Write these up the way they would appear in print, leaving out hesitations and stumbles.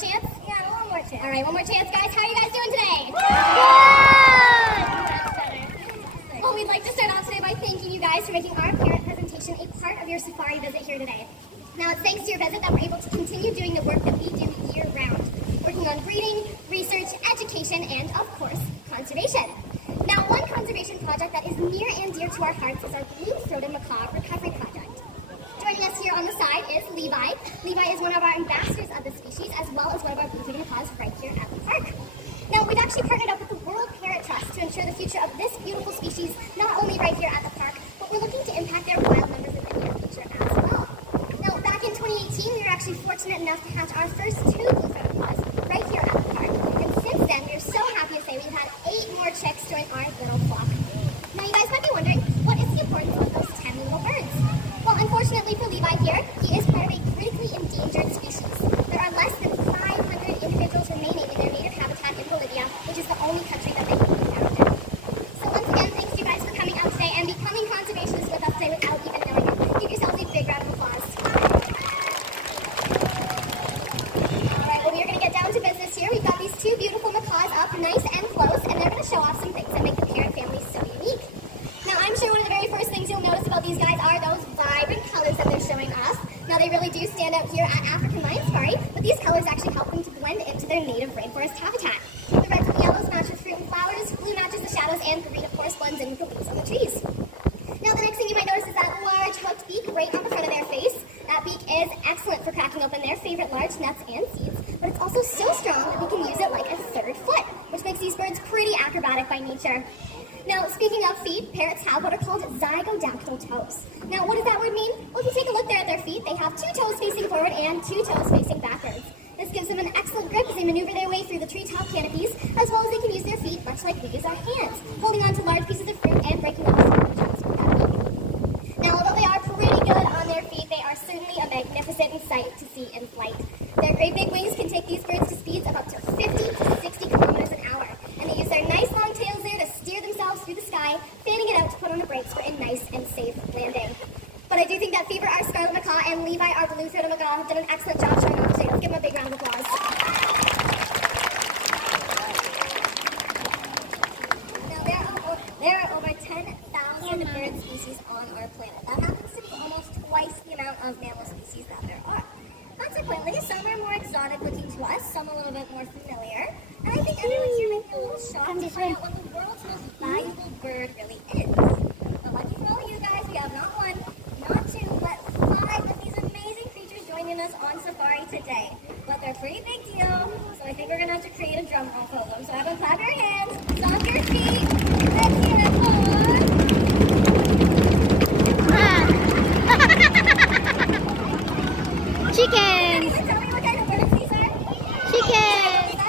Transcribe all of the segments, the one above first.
chance? Yeah, one more chance. All right, one more chance, guys. How are you guys doing today? Good! Well, we'd like to start off today by thanking you guys for making our parent presentation a part of your safari visit here today. Now, it's thanks to your visit that we're able to continue doing the work that we do year-round, working on breeding, research, education, and, of course, conservation. Now, one conservation project that is near and dear to our hearts is our blue-throated macaw recovery project. Joining us here on the side is Levi. Levi is one of our ambassadors of the species, as well as one of our blue-throated macaws right here at the park. Now, we've actually partnered up with the World Parrot Trust to ensure the future of this beautiful species, not only right here at the park, but we're looking to impact their wild members in the near future as well. Now, back in 2018, we were actually fortunate enough to hatch our first 2 blue-throated macaws right here at the park. And since then, we're so happy to say we've had 8 more chicks join our little flock. Now, you guys might be wondering, what is the importance of those 10 little birds? Well, unfortunately for Levi here, he is part of a critically endangered species. There are less than 500 individuals remaining in their native habitat in Bolivia, which is the only country that they can be found in. So once again, thanks to you guys for coming out today and becoming conservationists with us today without even knowing it. Give yourselves a big round of applause. Alright, well, we are going to get down to business here. We've got these 2 beautiful macaws up nice and close, and they're going to show off some things that make the parrot family so unique. Now, I'm sure one of the very first things you'll notice about these guys are those vibrant colors that they're showing us. Now, they really do stand out here at African Lion Safari, but these colors actually help them to blend into their native rainforest habitat. The reds and yellows match with fruit and flowers, blue matches the shadows, and green, of course, blends in with the leaves on the trees. Now, the next thing you might notice is that large hooked beak right on the front of their face. That beak is excellent for cracking open their favorite large nuts and seeds, but it's also so strong that we can use it like a 3rd foot, which makes these birds pretty acrobatic by nature. Now, speaking of feet, parrots have what are called zygodactyl toes. Now, what does that word mean? Well, if you take a look there at their feet, they have 2 toes facing forward and 2 toes facing backwards. This gives them an excellent grip as they maneuver their way through the treetop canopies, as well as they can use their feet much like we use our hands, holding on to large pieces of fruit and breaking off small chunks with that beak. Now, although they are pretty good on their feet, they are certainly a magnificent sight to see in flight. Their great big wings can take these birds to speeds of up to 50 to 60 kilometers an hour, and they use their nice long tails there to steer themselves through the sky, fanning it out to put on the brakes for a nice and safe landing. But I do think that Fever, our scarlet macaw, and Levi, our blue-throated macaw, have done an excellent job showing off today. Let's give them a big round of applause. Now, there are over 10,000 bird species on our planet. That happens to be almost twice the amount of mammal species that there are. Consequently, some are more exotic looking to us, some a little bit more familiar, and I think everyone here may be a little shocked to find out what the world's most valuable bird really is. But lucky for all you guys, we have not 1, not 2, but 5 of these amazing creatures joining us on safari today. But they're a pretty big deal, so I think we're going to have to create a drum roll for them. So have them clap your hands, stomp your feet, let's hear it, Chickens! Tell me what kind of birds these are? Chickens!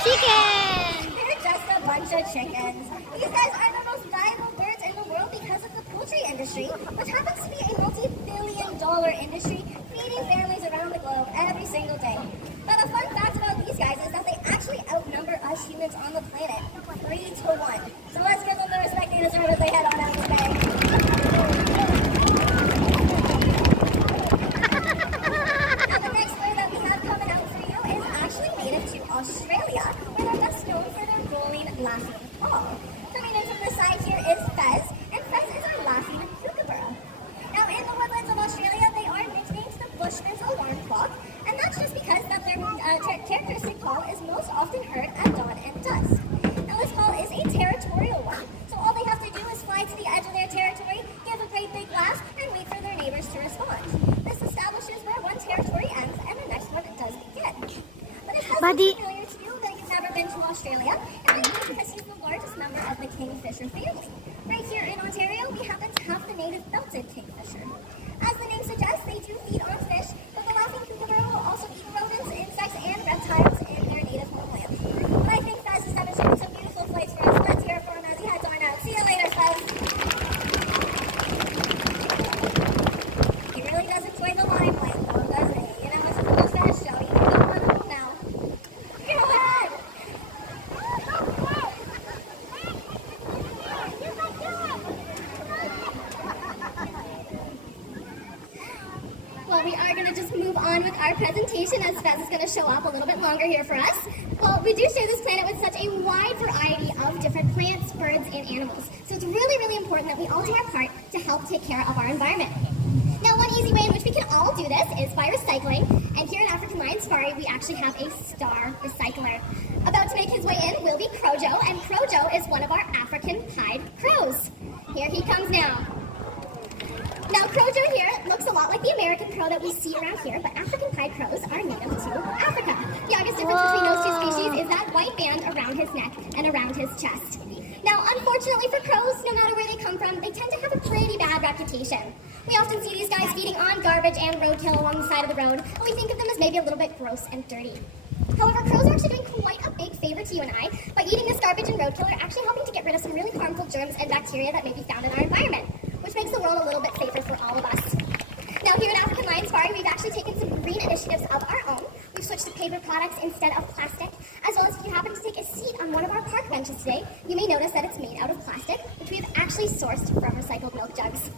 Chickens! They're just a bunch of chickens. These guys are the most valuable birds in the world because of the poultry industry, which happens to be a multi-billion-dollar industry feeding families around the globe every single day. But a fun fact about these guys is that they actually outnumber us humans on the planet 3 to 1. So let's give them the respect they deserve as they head on out today. Australia, where they're best known for their rolling, laughing call. Coming in from the side here is Fez, and Fez is our laughing kookaburra. Now, in the woodlands of Australia, they are nicknamed the Bushman's alarm clock, and that's just because that their characteristic call is most often heard at dawn and dusk. Now, this call is a territorial one, so all they have to do is fly to the edge of their territory, give a great big laugh, and wait for their neighbors to respond. This establishes where one territory ends and the next one does begin. Buddy. Familiar to you that you've never been to Australia, and that's because he's the largest member of the kingfisher family. Right here in Ontario, we happen to have the native belted kingfisher. As the name suggests, they do feed on fish, but the laughing kookaburra will also eat rodents, insects, and reptiles in their native homeland. But I think Fez is demonstrating some beautiful flights for us. Let's hear it for him as he heads on out. See you later, Fez. He really does enjoy the limelight, though, doesn't he? You know, it's a little fast show. You can go on home now. Go ahead! Well, we are going to just move on with our presentation. classification, as Fez is going to show up a little bit longer here for us. Well, we do share this planet with such a wide variety of different plants, birds, and animals. So it's really, really important that we all do our part to help take care of our environment. Now, one easy way in which we can all do this is by recycling. And here at African Lion Safari, we actually have a star recycler. About to make his way in will be Crojo, and Crojo is one of our African pied crows. Here he comes now. Now, Crojo here looks a lot like the American crow that we see around here, but African pied crows are native to Africa. The obvious difference between those two species is that white band around his neck and around his chest. Now, unfortunately for crows, no matter where they come from, they tend to have a pretty bad reputation. We often see these guys feeding on garbage and roadkill along the side of the road, and we think of them as maybe a little bit gross and dirty. However, crows are actually doing quite a big favor to you and I. By eating this garbage and roadkill, they're actually helping to get rid of some really harmful germs and bacteria that may be found in our environment, which makes the world a little bit safer for all of us. Now, here at African Lion Safari, we've actually taken some green initiatives of our own. We've switched to paper products instead of plastic, as well as if you happen to take a seat on one of our park benches today, you may notice that it's made out of plastic, which we have actually sourced from recycled milk jugs.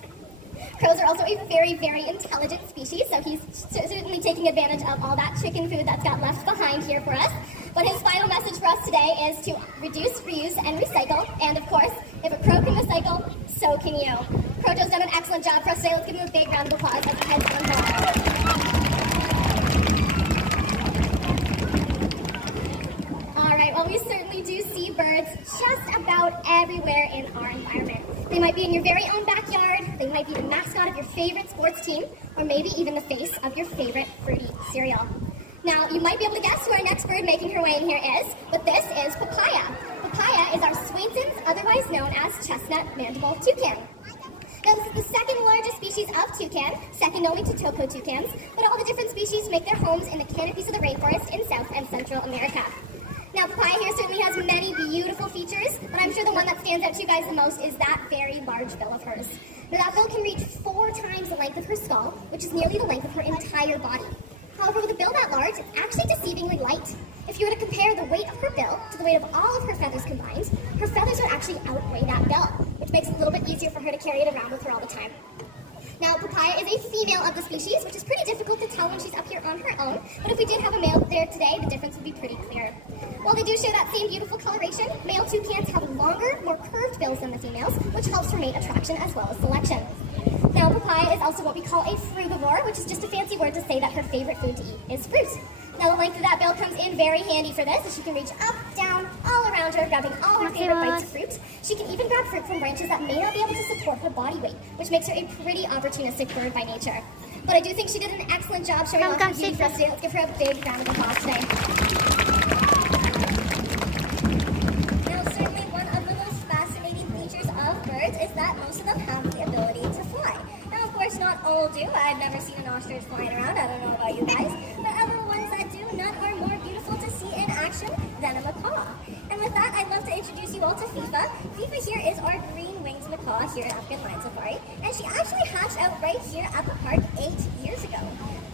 Crows are also a very, very intelligent species, so he's certainly taking advantage of all that chicken food that's got left behind here for us. But his final message for us today is to reduce, reuse, and recycle. And of course, if a crow can recycle, so can you. Crojo's done an excellent job for us today. Let's give him a big round of applause as he heads on home. All right, well, we certainly do see birds just about everywhere in our environment. They might be in your very own backyard, they might be the mascot of your favorite sports team, or maybe even the face of your favorite fruity cereal. Now, you might be able to guess who our next bird making her way in here is, but this is Papaya. Papaya is our Swainson's, otherwise known as chestnut mandible toucan. Now, this is the second largest species of toucan, second only to toko toucans, but all the different species make their homes in the canopies of the rainforest in South and Central America. Now, Papaya here certainly has many beautiful features, but I'm sure the one that stands out to you guys the most is that very large bill of hers. Now, that bill can reach 4 times the length of her skull, which is nearly the length of her entire body. However, with a bill that large, it's actually deceivingly light. If you were to compare the weight of her bill to the weight of all of her feathers combined, her feathers would actually outweigh that bill, which makes it a little bit easier for her to carry it around with her all the time. Now, Papaya is a female of the species, which is pretty difficult to tell when she's up here on her own, but if we did have a male there today, the difference would be pretty clear. While they do share that same beautiful coloration, male toucans have longer, more curved bills than the females, which helps for mate attraction as well as selection. Now, Papaya is also what we call a frugivore, which is just a fancy word to say that her favorite food to eat is fruit. Now, the length of that bill comes in very handy for this, as she can reach up, down, all around her, grabbing all her favorite bites of fruit. She can even grab fruit from branches that may not be able to support her body weight, which makes her a pretty opportunistic bird by nature. But I do think she did an excellent job showing off her beauty for us today. Let's give her a big round of applause today. Now, certainly one of the most fascinating features of birds is that most of them have the ability to fly. Now, of course, not all do. I've never seen an ostrich flying around. I don't know about you guys. But of the ones that do, none are more beautiful to see in action than a macaw. And with that, I'd love to introduce you all to FIFA. FIFA here is our green-winged macaw here at African Lion Safari. And she actually hatched out right here at the park 8 years ago.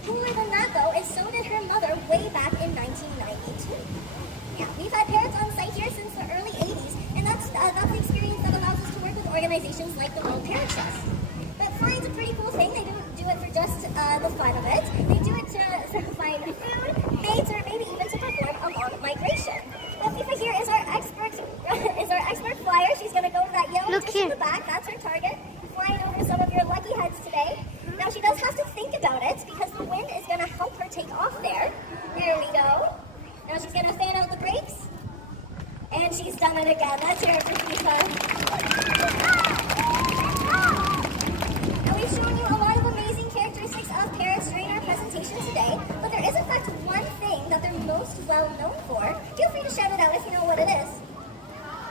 Cooler than that, though, is so did her mother way back in 1992. Yeah, we've had parrots on site here since the early 80s, and that's the experience that allows us to work with organizations like the World Parrot Show. But flying's a pretty cool thing. They don't do it for just the fun of it. They do it to find food, mates, or maybe even to perform a long migration. Well, FIFA here is our expert flyer. She's going to go to that yellow just in the back. That's her target. Flying over some of your lucky heads today. Now, she does have to think about it because the wind is going to help her take off there. There we go. Now she's going to fan out the brakes. And she's done it again. Let's hear it for FIFA. Now, we've shown you a lot of amazing characteristics of parrots during our presentation today, but there is in fact one thing that they're most well known for. Feel free to shout it out if you know what it is.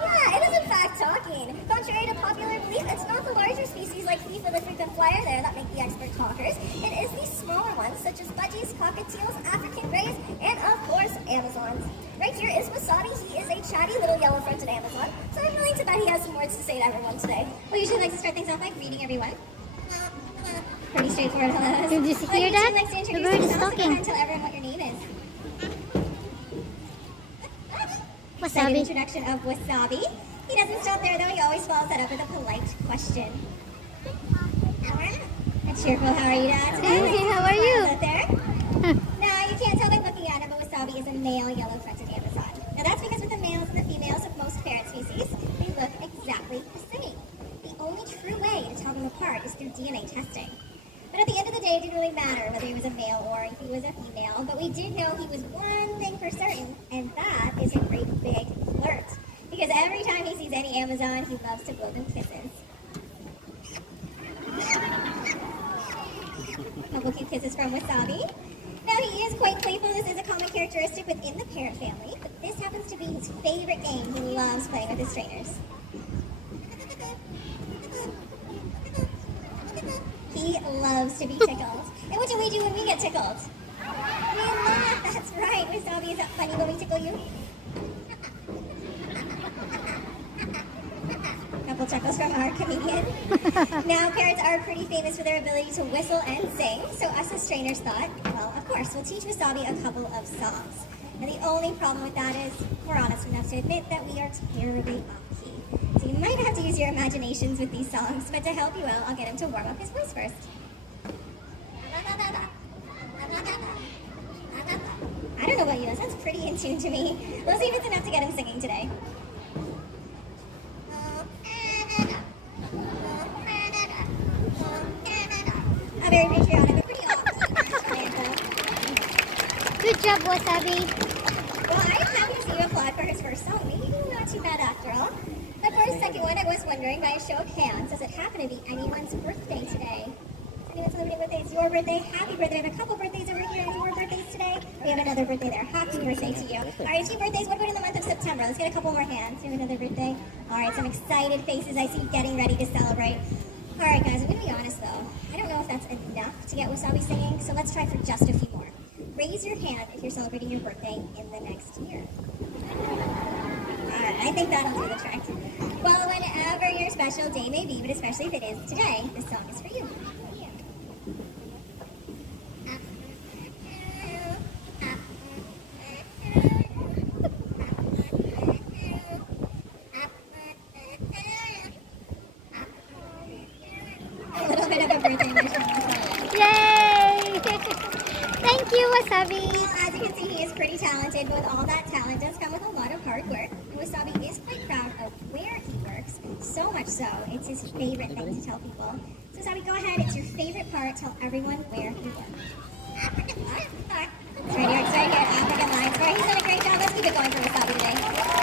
Yeah, it is in fact talking. Contrary to popular belief, it's not the larger species like FIFA, the frequent flyer there, that make the expert talkers. It is the smaller ones, such as budgies, cockatiels, African greys, and of course, Amazons. Right here is Wasabi. He is a chatty little yellow-fronted Amazon, so I'm willing to bet he has some words to say to everyone today. We usually like to start things off by greeting everyone. Pretty straightforward hellos. Did you hear that? Like to The bird is yourself, talking. and tell everyone what your name is. Wasabi. Second introduction of Wasabi. He doesn't stop there though, he always follows that up with a polite question. A cheerful, how are you today? Hey, how are you? There. No, you can't male yellow-fronted Amazon. Now that's because with the males and the females of most parrot species, they look exactly the same. The only true way to tell them apart is through DNA testing. But at the end of the day, it didn't really matter whether he was a male or if he was a female, but we did know he was one thing for certain, and that is a great big flirt. Because every time he sees any Amazon, he loves to blow them kisses. Couple cute kisses from Wasabi. Now he is quite playful. This is a common characteristic within the parrot family, but this happens to be his favorite game. He loves playing with his trainers. He loves to be tickled. And what do we do when we get tickled? We laugh. That's right. Wasabi, is that funny when we tickle you? Couple chuckles from our comedian. Now, parrots are pretty famous for their ability to whistle and sing, so us as trainers thought, well, of course, we'll teach Wasabi a couple of songs. And the only problem with that is, we're honest enough to admit that we are terribly off-key. So you might have to use your imaginations with these songs, but to help you out, I'll get him to warm up his voice first. I don't know about you, that sounds pretty in tune to me. We'll see if it's enough to get him singing today. A very patriotic, but pretty off-key. Good job, Wasabi. Well, I'm happy to see you applaud for his first song. Maybe not too bad after all. But for his second one, I was wondering, by a show of hands, does it happen to be anyone's birthday today? Is anyone celebrating birthday? It's your birthday. Happy birthday. We have a couple birthdays over here. It's your birthdays today. We have another birthday there. Happy birthday to you. All right, 2 birthdays. What about in the month of September? Let's get a couple more hands. We have another birthday. All right, some excited faces I see getting ready to celebrate. All right, guys, I'm going to be honest, though. I don't know if that's enough to get Wasabi singing, so let's try for just a few more. Raise your hand if you're celebrating your birthday in the next year. Alright, I think that'll do the trick. Well, whenever your special day may be, but especially if it is today, this song is for you. A little bit of a birthday version of the song. Yay! Thank you, Wasabi. As you can see, he is pretty talented, but with all that talent does come with a lot of hard work. And Wasabi is quite proud of where he works, so much so, it's his favorite thing to tell people. So Wasabi, go ahead, it's your favorite part, tell everyone where you work. It's right here, African Lions. All right, he's done a great job. Let's keep it going for Wasabi today.